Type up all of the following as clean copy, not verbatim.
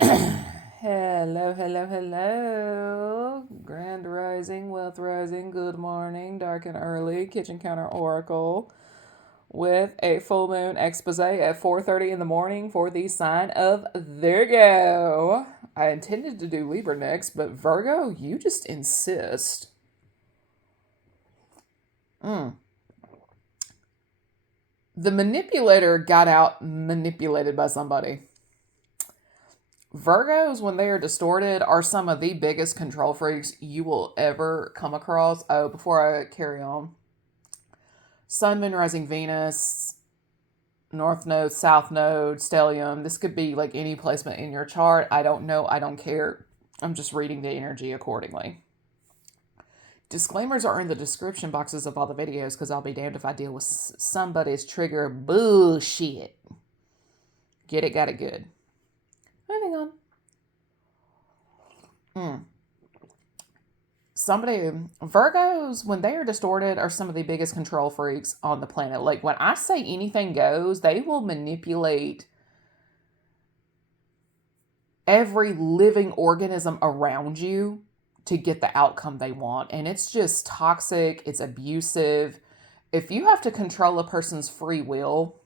Hello, hello, hello. Grand rising, wealth rising, good morning, dark and early, kitchen counter oracle with a full moon expose at 4:30 in the morning for the sign of Virgo. I intended to do Libra next, but Virgo, you just insist. The manipulator got out manipulated by somebody. Virgos, when they are distorted, are some of the biggest control freaks you will ever come across. Oh, before I carry on, Sun, Moon, Rising, Venus, North Node, South Node, Stellium. This could be like any placement in your chart. I don't know. I don't care. I'm just reading the energy accordingly. Disclaimers are in the description boxes of all the videos because I'll be damned if I deal with somebody's trigger bullshit. Get it, got it good. Moving on. Virgos, when they are distorted, are some of the biggest control freaks on the planet. Like when I say anything goes, they will manipulate every living organism around you to get the outcome they want. And it's just toxic, it's abusive. If you have to control a person's free will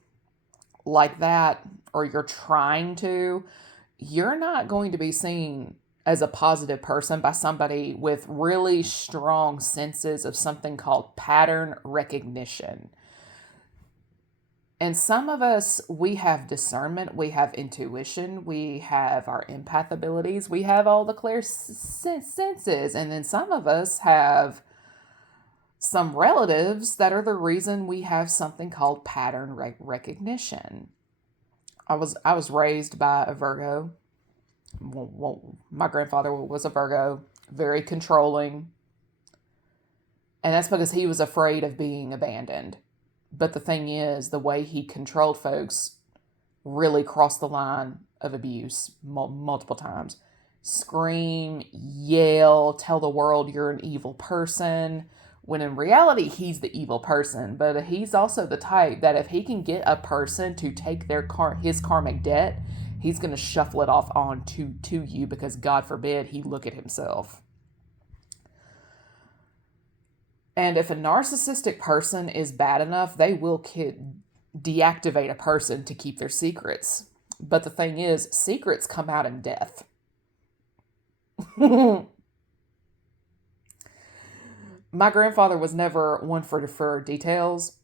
like that, or you're trying to, you're not going to be seen as a positive person by somebody with really strong senses of something called pattern recognition. And some of us, we have discernment, we have intuition, we have our empath abilities, we have all the clear senses. And then some of us have some relatives that are the reason we have something called pattern recognition. I was raised by a Virgo. Well, my grandfather was a Virgo, very controlling. And that's because he was afraid of being abandoned. But the thing is, the way he controlled folks really crossed the line of abuse multiple times. Scream, yell, tell the world you're an evil person, when in reality, he's the evil person. But he's also the type that if he can get a person to take his karmic debt, he's going to shuffle it off on to you because, God forbid, he look at himself. And if a narcissistic person is bad enough, they will deactivate a person to keep their secrets. But the thing is, secrets come out in death. My grandfather was never one for details.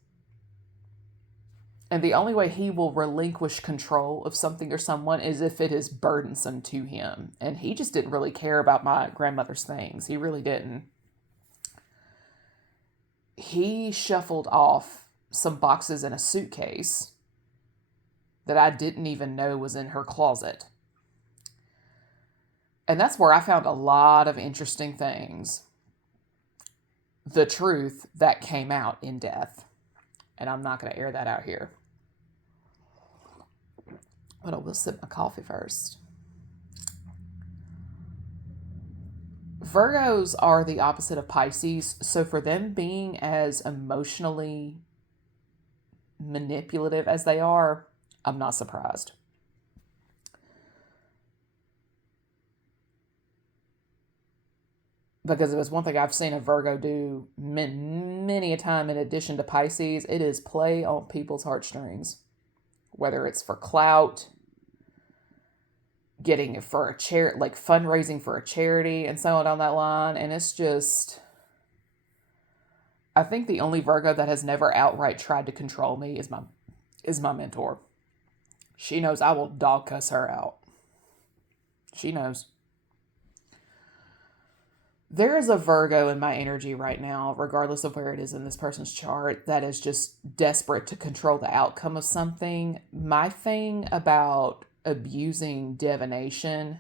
And the only way he will relinquish control of something or someone is if it is burdensome to him. And he just didn't really care about my grandmother's things. He really didn't. He shuffled off some boxes in a suitcase that I didn't even know was in her closet. And that's where I found a lot of interesting things. The truth that came out in death. And I'm not going to air that out here. But I will sip my coffee first. Virgos are the opposite of Pisces, so for them being as emotionally manipulative as they are, I'm not surprised. Because if it's one thing I've seen a Virgo do many a time in addition to Pisces, it is play on people's heartstrings. Whether it's for clout, getting it for a charity, like fundraising for a charity and so on down that line. And it's just, I think the only Virgo that has never outright tried to control me is my mentor. She knows I will dog cuss her out. She knows. There is a Virgo in my energy right now, regardless of where it is in this person's chart, that is just desperate to control the outcome of something. My thing about abusing divination,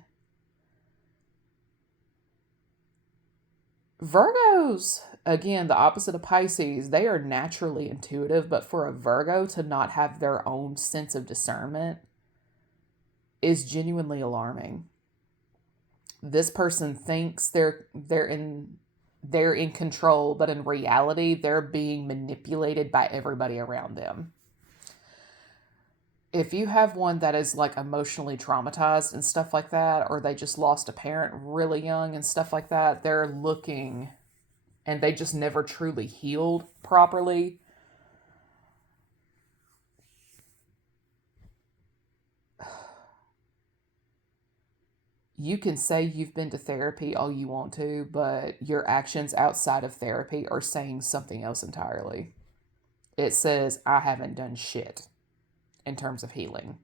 Virgos, again, the opposite of Pisces, they are naturally intuitive, but for a Virgo to not have their own sense of discernment is genuinely alarming. This person thinks they're in control, but in reality, they're being manipulated by everybody around them. If you have one that is like emotionally traumatized and stuff like that, or they just lost a parent really young and stuff like that, they're looking and they just never truly healed properly. You can say you've been to therapy all you want to, but your actions outside of therapy are saying something else entirely. It says, I haven't done shit in terms of healing.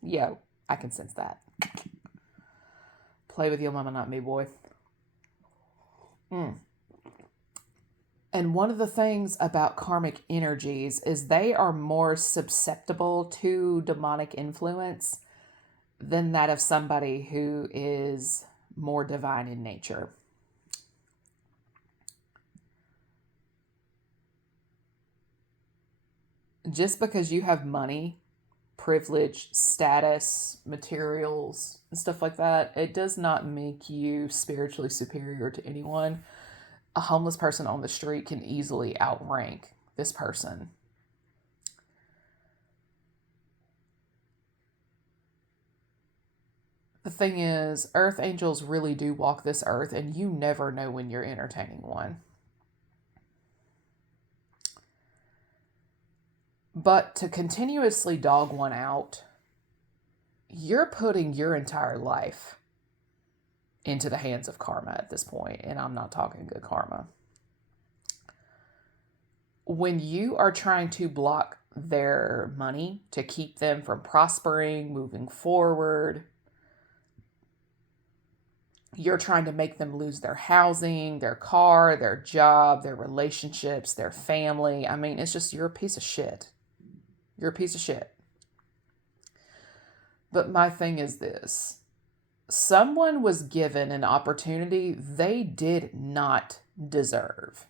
Yeah, I can sense that. Play with your mama, not me, boy. Mm. And one of the things about karmic energies is they are more susceptible to demonic influence than that of somebody who is more divine in nature. Just because you have money, privilege, status, materials, and stuff like that, it does not make you spiritually superior to anyone. A homeless person on the street can easily outrank this person. The thing is, earth angels really do walk this earth, and you never know when you're entertaining one. But to continuously dog one out, you're putting your entire life into the hands of karma at this point, and I'm not talking good karma. When you are trying to block their money to keep them from prospering, moving forward, you're trying to make them lose their housing, their car, their job, their relationships, their family. I mean, it's just, you're a piece of shit. You're a piece of shit. But my thing is this: someone was given an opportunity they did not deserve.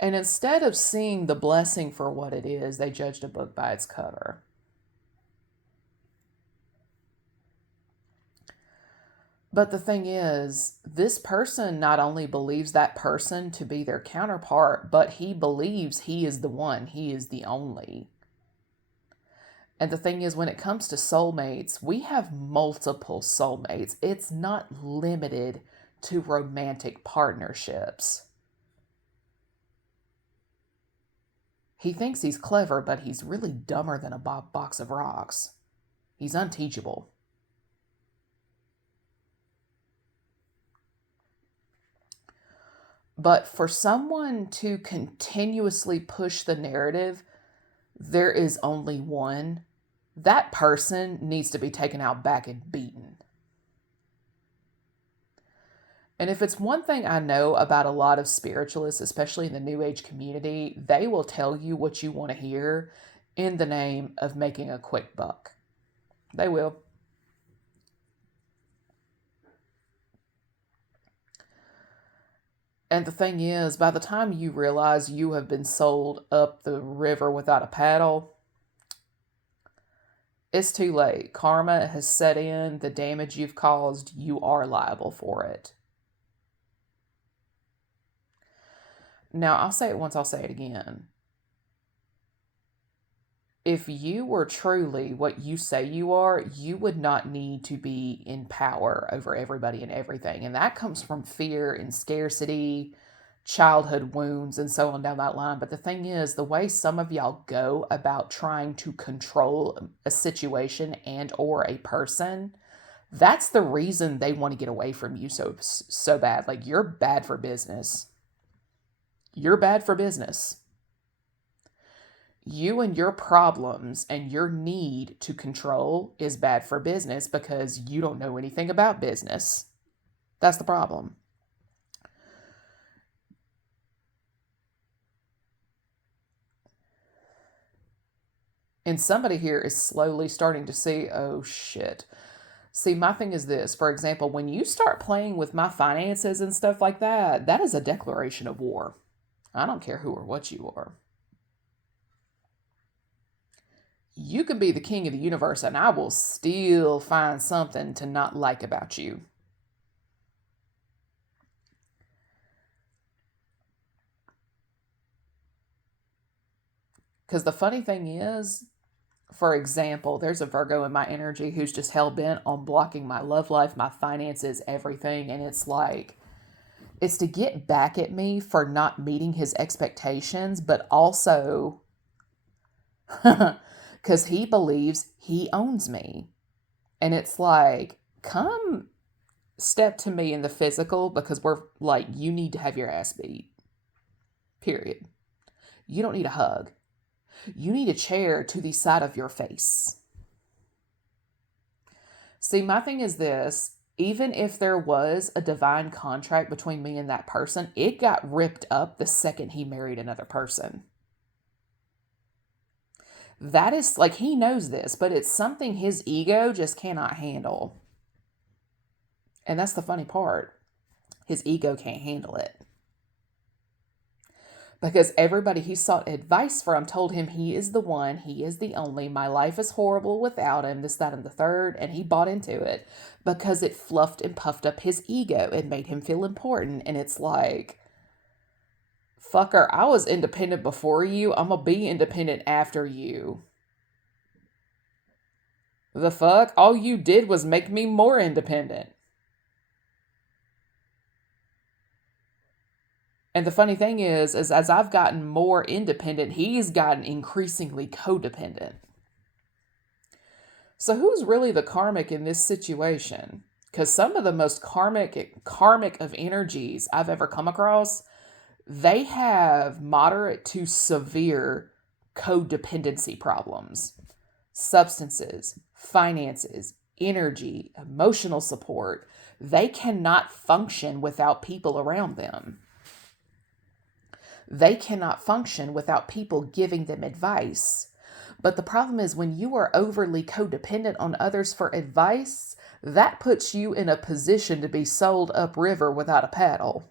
And instead of seeing the blessing for what it is, they judged a book by its cover. But the thing is, this person not only believes that person to be their counterpart, but he believes he is the one, he is the only. And the thing is, when it comes to soulmates, we have multiple soulmates. It's not limited to romantic partnerships. He thinks he's clever, but he's really dumber than a box of rocks. He's unteachable. But for someone to continuously push the narrative, there is only one, that person needs to be taken out back and beaten. And if it's one thing I know about a lot of spiritualists, especially in the New Age community, they will tell you what you want to hear in the name of making a quick buck. They will. And the thing is, by the time you realize you have been sold up the river without a paddle, it's too late. Karma has set in. The damage you've caused, you are liable for it. Now, I'll say it once, I'll say it again. If you were truly what you say you are, you would not need to be in power over everybody and everything. And that comes from fear and scarcity, childhood wounds, and so on down that line. But the thing is, the way some of y'all go about trying to control a situation and or a person, that's the reason they want to get away from you so bad. Like, you're bad for business. You're bad for business. You and your problems and your need to control is bad for business because you don't know anything about business. That's the problem. And somebody here is slowly starting to see, oh shit. See, my thing is this. For example, when you start playing with my finances and stuff like that, that is a declaration of war. I don't care who or what you are. You could be the king of the universe and I will still find something to not like about you. Because the funny thing is, for example, there's a Virgo in my energy who's just hell bent on blocking my love life, my finances, everything. And it's like, it's to get back at me for not meeting his expectations, but also because he believes he owns me. And it's like, come step to me in the physical because we're like, you need to have your ass beat. Period. You don't need a hug. You need a chair to the side of your face. See, my thing is this, even if there was a divine contract between me and that person, it got ripped up the second he married another person. That is like, he knows this, but it's something his ego just cannot handle. And that's the funny part. His ego can't handle it. Because everybody he sought advice from told him he is the one, he is the only, my life is horrible without him, this, that, and the third, and he bought into it because it fluffed and puffed up his ego. It made him feel important, and it's like, fucker, I was independent before you, I'm gonna be independent after you. The fuck? All you did was make me more independent. And the funny thing is as I've gotten more independent, he's gotten increasingly codependent. So who's really the karmic in this situation? Because some of the most karmic of energies I've ever come across, they have moderate to severe codependency problems. Substances, finances, energy, emotional support. They cannot function without people around them. They cannot function without people giving them advice. But the problem is when you are overly codependent on others for advice, that puts you in a position to be sold upriver without a paddle.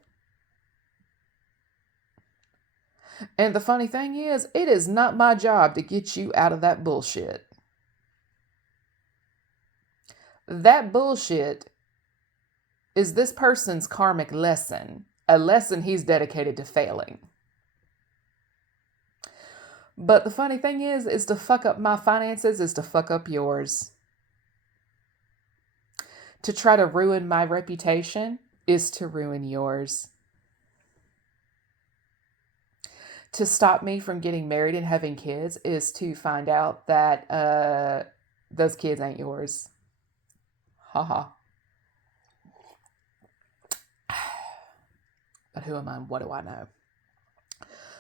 And the funny thing is, it is not my job to get you out of that bullshit. That bullshit is this person's karmic lesson, a lesson he's dedicated to failing. But the funny thing is to fuck up my finances is to fuck up yours. To try to ruin my reputation is to ruin yours. To stop me from getting married and having kids is to find out that those kids ain't yours. Haha. But who am I and what do I know?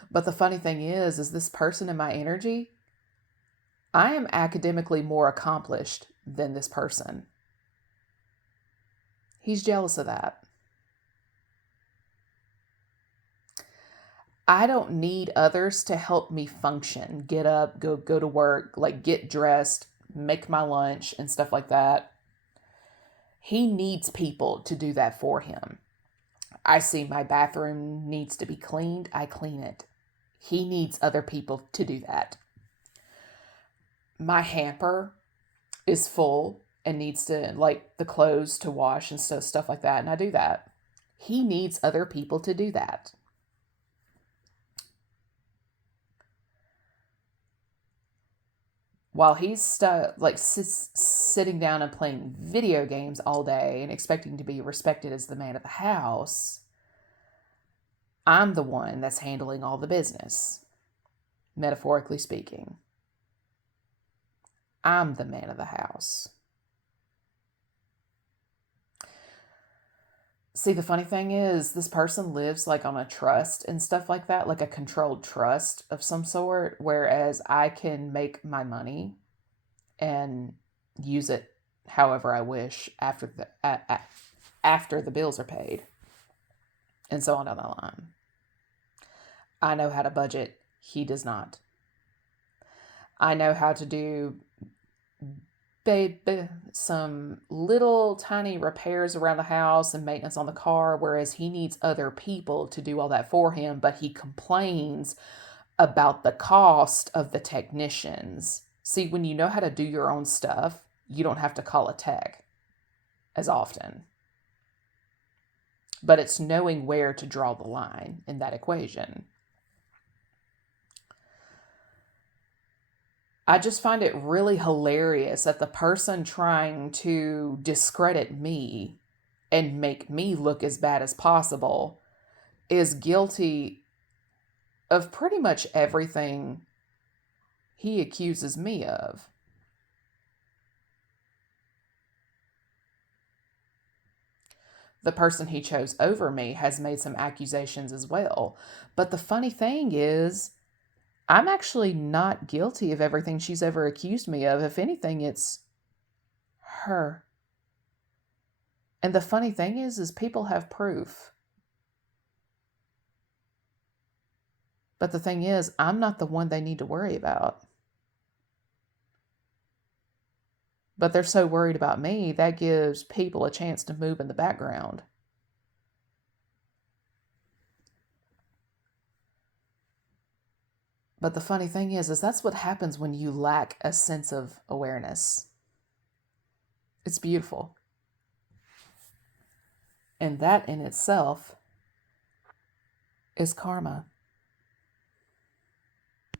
But the funny thing is this person in my energy, I am academically more accomplished than this person. He's jealous of that. I don't need others to help me function, get up, go to work, like get dressed, make my lunch and stuff like that. He needs people to do that for him. I see my bathroom needs to be cleaned, I clean it. He needs other people to do that. My hamper is full and needs to, like, the clothes to wash and stuff like that, and I do that. He needs other people to do that. While he's sitting down and playing video games all day and expecting to be respected as the man of the house, I'm the one that's handling all the business, metaphorically speaking. I'm the man of the house. See, the funny thing is, this person lives like on a trust and stuff like that, like a controlled trust of some sort, whereas I can make my money and use it however I wish after the bills are paid, and so on down the line. I know how to budget. He does not. I know how to do some little tiny repairs around the house and maintenance on the car, whereas he needs other people to do all that for him, but he complains about the cost of the technicians. See, when you know how to do your own stuff, you don't have to call a tech as often. But it's knowing where to draw the line in that equation. I just find it really hilarious that the person trying to discredit me and make me look as bad as possible is guilty of pretty much everything he accuses me of. The person he chose over me has made some accusations as well. But the funny thing is, I'm actually not guilty of everything she's ever accused me of. If anything, it's her. And the funny thing is people have proof. But the thing is, I'm not the one they need to worry about. But they're so worried about me, that gives people a chance to move in the background. But the funny thing is that's what happens when you lack a sense of awareness. It's beautiful. And that in itself is karma.